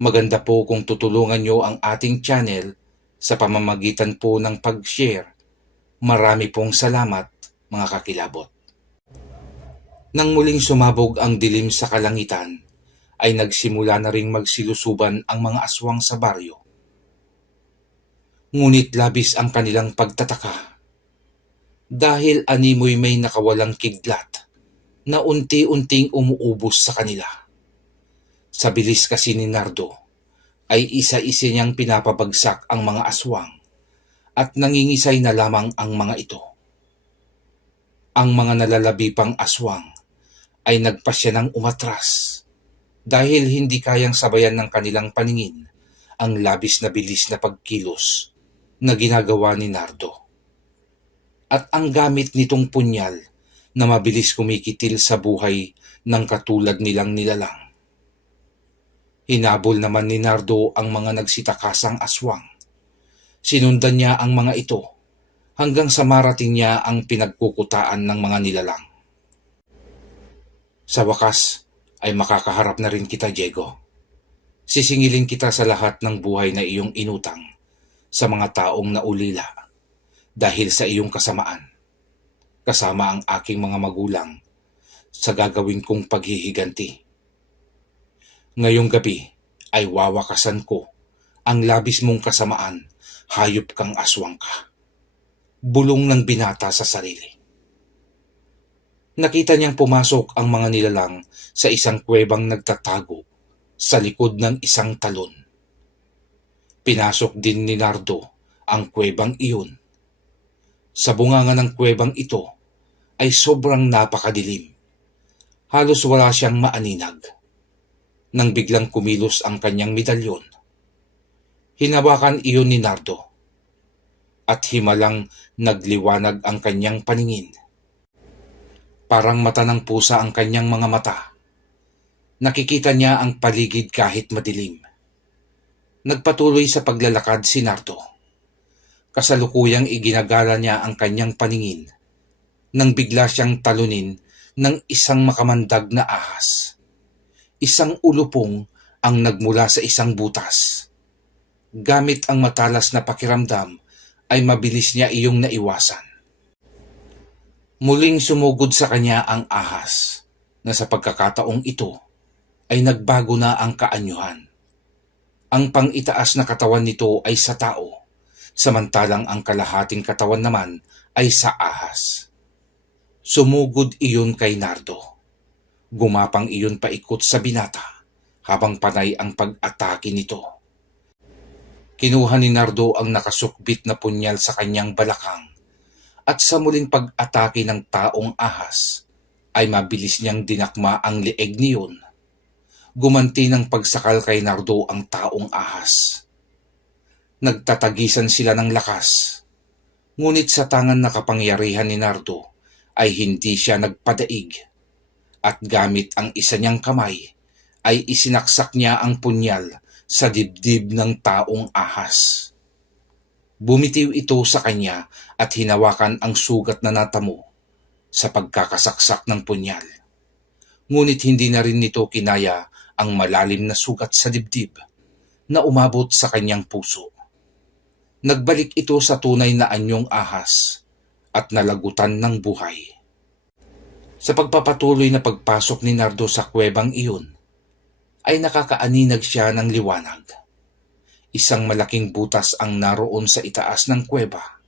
Maganda po kung tutulungan nyo ang ating channel sa pamamagitan po ng pag-share. Marami pong salamat mga kakilabot. Nang muling sumabog ang dilim sa kalangitan, ay nagsimula na ring magsilusuban ang mga aswang sa baryo. Ngunit labis ang kanilang pagtataka. Dahil animoy may nakawalang kidlat na unti-unting umuubos sa kanila. Sa bilis kasi ni Nardo, ay isa-isa niyang pinapabagsak ang mga aswang at nangingisay na lamang ang mga ito. Ang mga nalalabi pang aswang ay nagpasya ng umatras dahil hindi kayang sabayan ng kanilang paningin ang labis na bilis na pagkilos na ginagawa ni Nardo. At ang gamit nitong punyal na mabilis kumikitil sa buhay ng katulad nilang nilalang. Hinabol naman ni Nardo ang mga nagsitakasang aswang. Sinundan niya ang mga ito hanggang sa marating niya ang pinagkukutaan ng mga nilalang. Sa wakas ay makakaharap na rin kita, Diego. Sisingilin kita sa lahat ng buhay na iyong inutang sa mga taong naulila dahil sa iyong kasamaan, kasama ang aking mga magulang sa gagawin kong paghihiganti. Ngayong gabi ay wawakasan ko ang labis mong kasamaan. Hayop kang aswang ka. Bulong ng binata sa sarili. Nakita niyang pumasok ang mga nilalang sa isang kuwebang nagtatago sa likod ng isang talon. Pinasok din ni Nardo ang kuwebang iyon. Sa bunganga ng kuwebang ito ay sobrang napakadilim. Halos wala siyang maaninag. Nang biglang kumilos ang kanyang medalyon, hinawakan iyon ni Nardo at himalang nagliwanag ang kanyang paningin. Parang mata ng pusa ang kanyang mga mata. Nakikita niya ang paligid kahit madilim. Nagpatuloy sa paglalakad si Nardo. Kasalukuyang iginagala niya ang kanyang paningin nang bigla siyang talunin ng isang makamandag na ahas. Isang ulupong ang nagmula sa isang butas. Gamit ang matalas na pakiramdam ay mabilis niya iyong naiwasan. Muling sumugod sa kanya ang ahas na sa pagkakataong ito ay nagbago na ang kaanyuhan. Ang pang-itaas na katawan nito ay sa tao, samantalang ang kalahating katawan naman ay sa ahas. Sumugod iyon kay Nardo. Gumapang iyon paikot sa binata habang panay ang pag-atake nito. Kinuha ni Nardo ang nakasukbit na punyal sa kanyang balakang at sa muling pag-atake ng taong ahas ay mabilis niyang dinakma ang leeg niyon. Gumanti ng pagsakal kay Nardo ang taong ahas. Nagtatagisan sila ng lakas, ngunit sa tangan na kapangyarihan ni Nardo ay hindi siya nagpadaig at gamit ang isa niyang kamay ay isinaksak niya ang punyal sa dibdib ng taong ahas. Bumitiw ito sa kanya at hinawakan ang sugat na natamo sa pagkakasaksak ng punyal. Ngunit hindi na rin nito kinaya ang malalim na sugat sa dibdib na umabot sa kanyang puso. Nagbalik ito sa tunay na anyong ahas at nalagutan ng buhay. Sa pagpapatuloy na pagpasok ni Nardo sa kuwebang iyon, ay nakakaaninag siya ng liwanag. Isang malaking butas ang naroon sa itaas ng kuweba,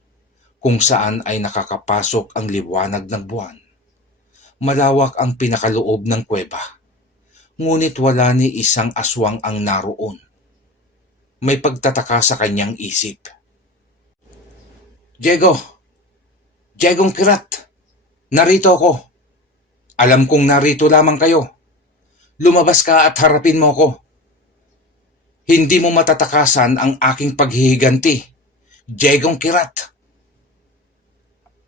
kung saan ay nakakapasok ang liwanag ng buwan. Malawak ang pinakaloob ng kuweba, ngunit wala ni isang aswang ang naroon. May pagtataka sa kanyang isip. Diegong Kirat, narito ako. Alam kong narito lamang kayo. Lumabas ka at harapin mo ko. Hindi mo matatakasan ang aking paghihiganti, Diegong Kirat.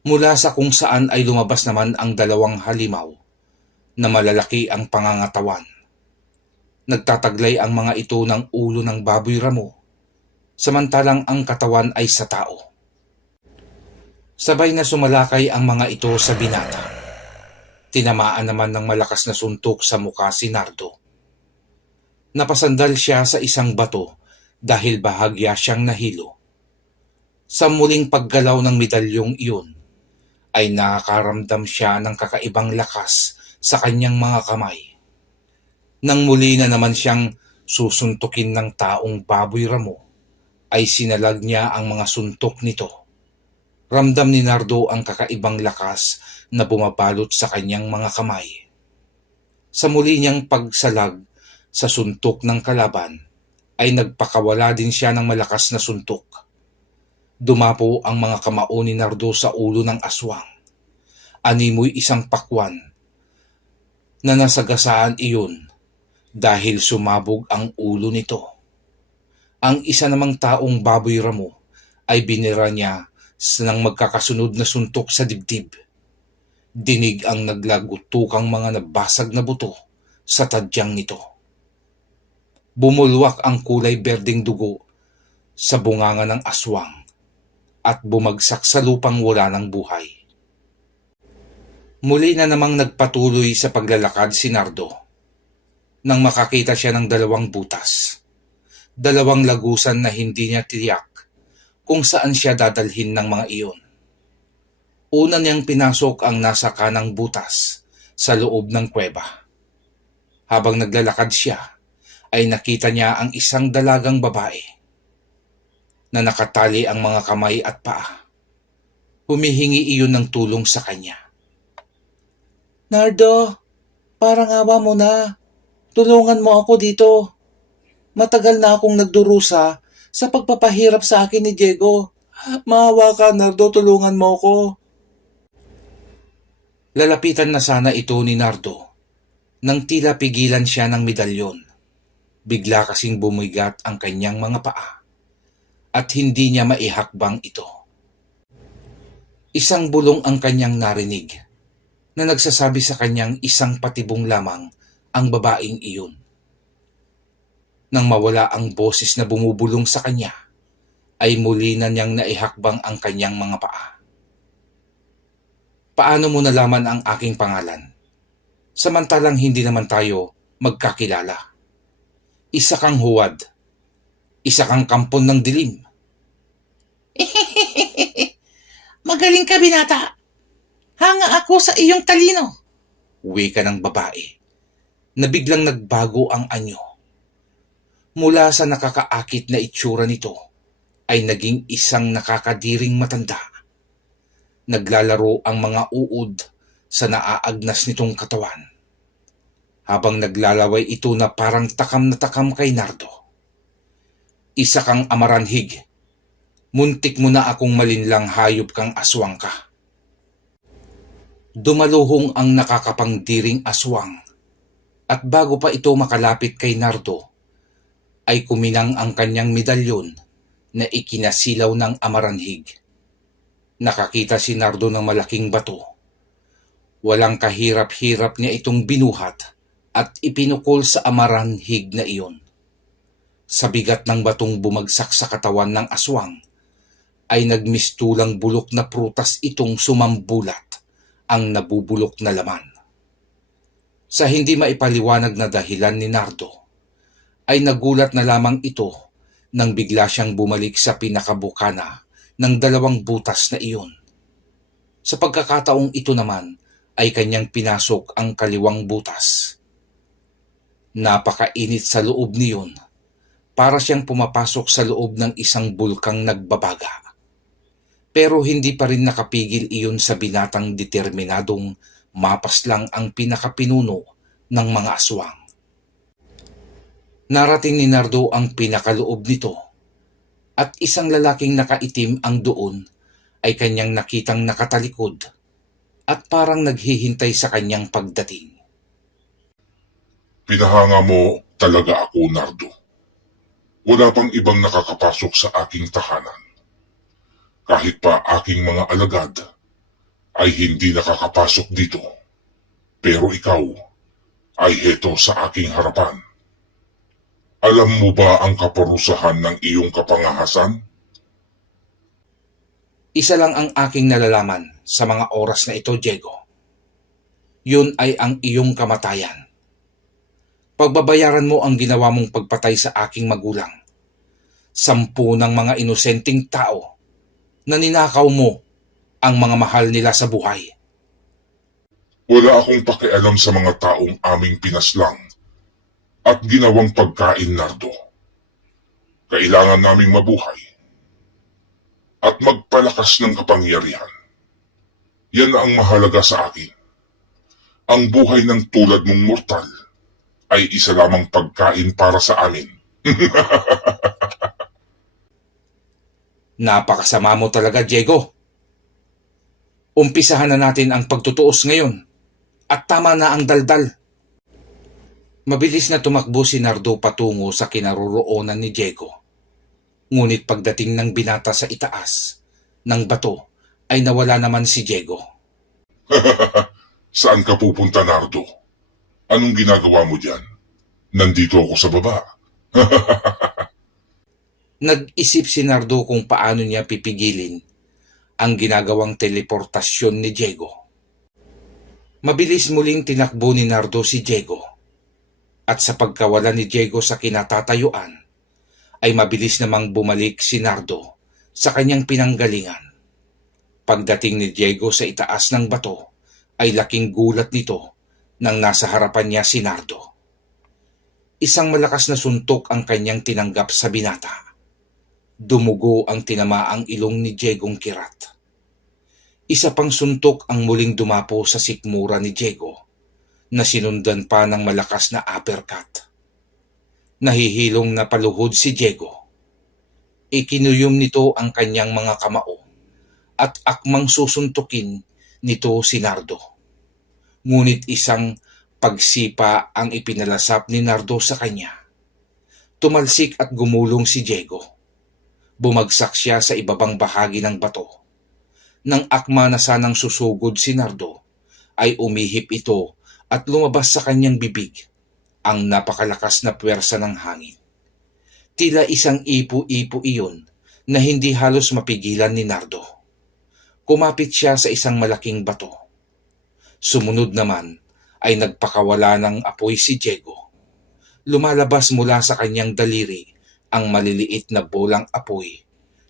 Mula sa kung saan ay lumabas naman ang dalawang halimaw na malalaki ang pangangatawan. Nagtataglay ang mga ito ng ulo ng baboy ramo, samantalang ang katawan ay sa tao. Sabay na sumalakay ang mga ito sa binata. Tinamaan naman ng malakas na suntok sa mukha si Nardo. Napasandal siya sa isang bato dahil bahagya siyang nahilo. Sa muling paggalaw ng medalyong iyon, ay nakakaramdam siya ng kakaibang lakas sa kanyang mga kamay. Nang muli na naman siyang susuntukin ng taong baboy ramo, ay sinalag niya ang mga suntok nito. Ramdam ni Nardo ang kakaibang lakas na bumabalot sa kanyang mga kamay. Sa muli niyang pagsalag sa suntok ng kalaban, ay nagpakawala din siya ng malakas na suntok. Dumapo ang mga kamao ni Nardo sa ulo ng aswang. Animoy isang pakwan na nasagasaan iyon dahil sumabog ang ulo nito. Ang isa namang taong baboy ramo ay binira niya ng magkakasunod na suntok sa dibdib. Dinig ang naglagutukang mga nabasag na buto sa tadyang nito. Bumulwak ang kulay berdeng dugo sa bunganga ng aswang at bumagsak sa lupang wala ng buhay. Muli na namang nagpatuloy sa paglalakad si Nardo nang makakita siya ng dalawang butas. Dalawang lagusan na hindi niya tiyak kung saan siya dadalhin ng mga iyon. Una niyang pinasok ang nasa kanang butas sa loob ng kuweba. Habang naglalakad siya, ay nakita niya ang isang dalagang babae na nakatali ang mga kamay at paa. Humihingi iyon ng tulong sa kanya. Nardo, parang awa mo na. Tulungan mo ako dito. Matagal na akong nagdurusa sa pagpapahirap sa akin ni Diego. Maawa ka, Nardo, tulungan mo ako. Lalapitan na sana ito ni Nardo nang tila pigilan siya ng medalyon. Bigla kasing bumigat ang kanyang mga paa at hindi niya maihakbang ito. Isang bulong ang kanyang narinig na nagsasabi sa kanyang isang patibong lamang ang babaeng iyon. Nang mawala ang boses na bumubulong sa kanya, ay muli na niyang naihakbang ang kanyang mga paa. Paano mo nalaman ang aking pangalan? Samantalang hindi naman tayo magkakilala. Isa kang huwad. Isa kang kampon ng dilim. Magaling ka, binata. Hanga ako sa iyong talino. Wika ng babae, na biglang nagbago ang anyo. Mula sa nakakaakit na itsura nito, ay naging isang nakakadiring matanda. Naglalaro ang mga uod sa naaagnas nitong katawan, habang naglalaway ito na parang takam na takam kay Nardo. Isa kang amaranhig. Muntik mo na akong malinlang, hayop kang aswang ka. Dumaluhong ang nakakapangdiring aswang, at bago pa ito makalapit kay Nardo, ay kuminang ang kanyang medalyon na ikinasilaw ng amaranhig. Nakakita si Nardo ng malaking bato. Walang kahirap-hirap niya itong binuhat at ipinukol sa amaranhig na iyon. Sa bigat ng batong bumagsak sa katawan ng aswang, ay nagmistulang bulok na prutas itong sumambulat ang nabubulok na laman. Sa hindi maipaliwanag na dahilan ni Nardo, ay nagulat na lamang ito nang bigla siyang bumalik sa pinakabukana ng dalawang butas na iyon. Sa pagkakataong ito naman ay kanyang pinasok ang kaliwang butas. Napakainit sa loob niyon, para siyang pumapasok sa loob ng isang bulkang nagbabaga. Pero hindi pa rin nakapigil iyon sa binatang determinadong mapaslang ang pinakapinuno ng mga aswang. Narating ni Nardo ang pinakaloob nito, at isang lalaking nakaitim ang doon ay kanyang nakitang nakatalikod at parang naghihintay sa kanyang pagdating. Pinahanga mo talaga ako, Nardo. Wala pang ibang nakakapasok sa aking tahanan. Kahit pa aking mga alagad ay hindi nakakapasok dito. Pero ikaw ay heto sa aking harapan. Alam mo ba ang kaparusahan ng iyong kapangahasan? Isa lang ang aking nalalaman sa mga oras na ito, Diego. Yun ay ang iyong kamatayan. Pagbabayaran mo ang ginawa mong pagpatay sa aking magulang. 10 ng mga inosenteng tao na ninakaw mo ang mga mahal nila sa buhay. Wala akong pakialam sa mga taong aming pinaslang at ginawang pagkain, Nardo. Kailangan naming mabuhay at magpalakas ng kapangyarihan. Yan ang mahalaga sa akin. Ang buhay ng tulad mong mortal ay isa lamang pagkain para sa amin. Napakasama mo talaga, Diego. Umpisahan na natin ang pagtutuos ngayon at tama na ang daldal. Mabilis na tumakbo si Nardo patungo sa kinaroroonan ni Diego. Ngunit pagdating ng binata sa itaas ng bato ay nawala naman si Diego. Saan ka pupunta, Nardo? Anong ginagawa mo dyan? Nandito ako sa baba. Nag-isip si Nardo kung paano niya pipigilin ang ginagawang teleportasyon ni Diego. Mabilis muling tinakbo ni Nardo si Diego, at sa pagkawala ni Diego sa kinatatayuan, ay mabilis namang bumalik si Nardo sa kanyang pinanggalingan. Pagdating ni Diego sa itaas ng bato, ay laking gulat nito nang nasa harapan niya si Nardo. Isang malakas na suntok ang kanyang tinanggap sa binata. Dumugo ang tinamaang ilong ni Diegong kirat. Isa pang suntok ang muling dumapo sa sikmura ni Diego, na sinundan pa ng malakas na uppercut. Nahihilong na paluhod si Diego. Ikinuyom nito ang kanyang mga kamao at akmang susuntukin nito si Nardo. Ngunit isang pagsipa ang ipinalasap ni Nardo sa kanya. Tumalsik at gumulong si Diego. Bumagsak siya sa ibabang bahagi ng bato. Nang akma na sanang susugod si Nardo, ay umihip ito at lumabas sa kanyang bibig ang napakalakas na puwersa ng hangin. Tila isang ipo-ipo iyon na hindi halos mapigilan ni Nardo. Kumapit siya sa isang malaking bato. Sumunod naman ay nagpakawala ng apoy si Diego. Lumalabas mula sa kanyang daliri ang maliliit na bolang apoy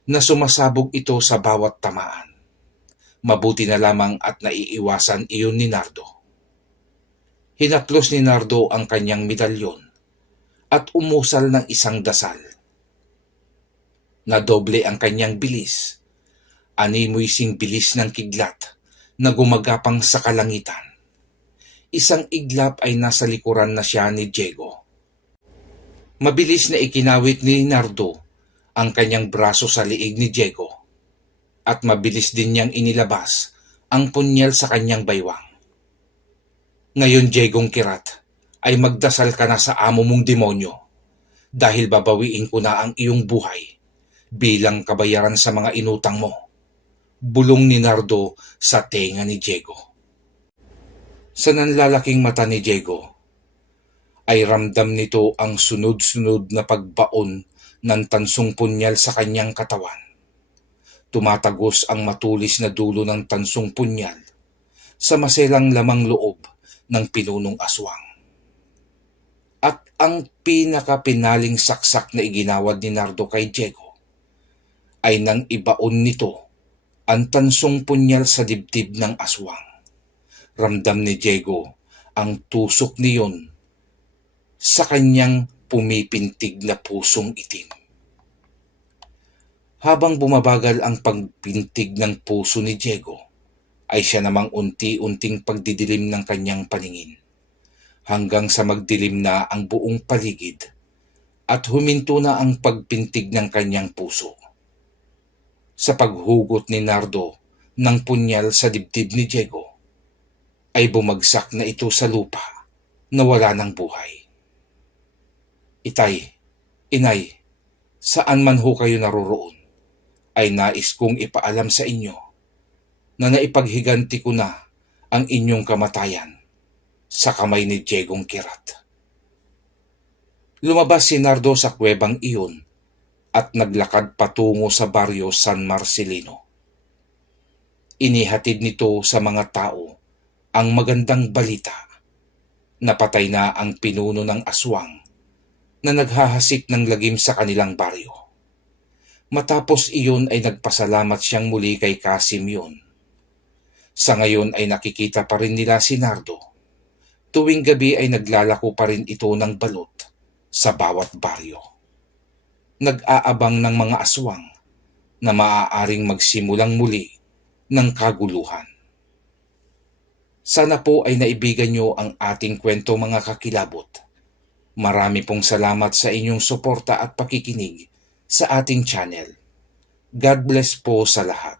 na sumasabog ito sa bawat tamaan. Mabuti na lamang at naiiwasan iyon ni Nardo. Hinaplos ni Nardo ang kanyang medalyon at umusal ng isang dasal. Nadoble ang kanyang bilis. Animoy sing bilis ng kidlat na gumagapang sa kalangitan. Isang iglap ay nasa likuran na siya ni Diego. Mabilis na ikinawit ni Nardo ang kanyang braso sa liig ni Diego at mabilis din niyang inilabas ang punyal sa kanyang baywang. Ngayon, Diegong Kirat, ay magdasal ka na sa amo mong demonyo dahil babawiin ko na ang iyong buhay bilang kabayaran sa mga inutang mo. Bulong ni Nardo sa tenga ni Diego. Sa nanlalaking mata ni Diego, ay ramdam nito ang sunod-sunod na pagbaon ng tansong punyal sa kanyang katawan. Tumatagos ang matulis na dulo ng tansong punyal sa maselang lamang loob ng pinunong aswang. At ang pinakapinaling saksak na iginawad ni Nardo kay Diego ay nang ibaon nito ang tansong punyal sa dibdib ng aswang. Ramdam ni Diego ang tusok niyon sa kanyang pumipintig na pusong itim. Habang bumabagal ang pagpintig ng puso ni Diego, ay siya namang unti-unting pagdidilim ng kanyang paningin, hanggang sa magdilim na ang buong paligid at huminto na ang pagpintig ng kanyang puso. Sa paghugot ni Nardo ng punyal sa dibdib ni Diego, ay bumagsak na ito sa lupa na wala ng buhay. Itay, inay, saan man ho kayo naroroon, ay nais kong ipaalam sa inyo na naipaghiganti ko na ang inyong kamatayan sa kamay ni Diegong Kirat. Lumabas si Nardo sa kuwebang iyon at naglakad patungo sa baryo San Marcelino. Inihatid nito sa mga tao ang magandang balita. Napatay na ang pinuno ng aswang na naghahasik ng lagim sa kanilang baryo. Matapos iyon ay nagpasalamat siyang muli kay Casimyon. Sa ngayon ay nakikita pa rin nila si Nardo. Tuwing gabi ay naglalako pa rin ito ng balot sa bawat baryo. Nag-aabang ng mga aswang na maaaring magsimulang muli ng kaguluhan. Sana po ay naibigan nyo ang ating kwento, mga kakilabot. Marami pong salamat sa inyong suporta at pakikinig sa ating channel. God bless po sa lahat.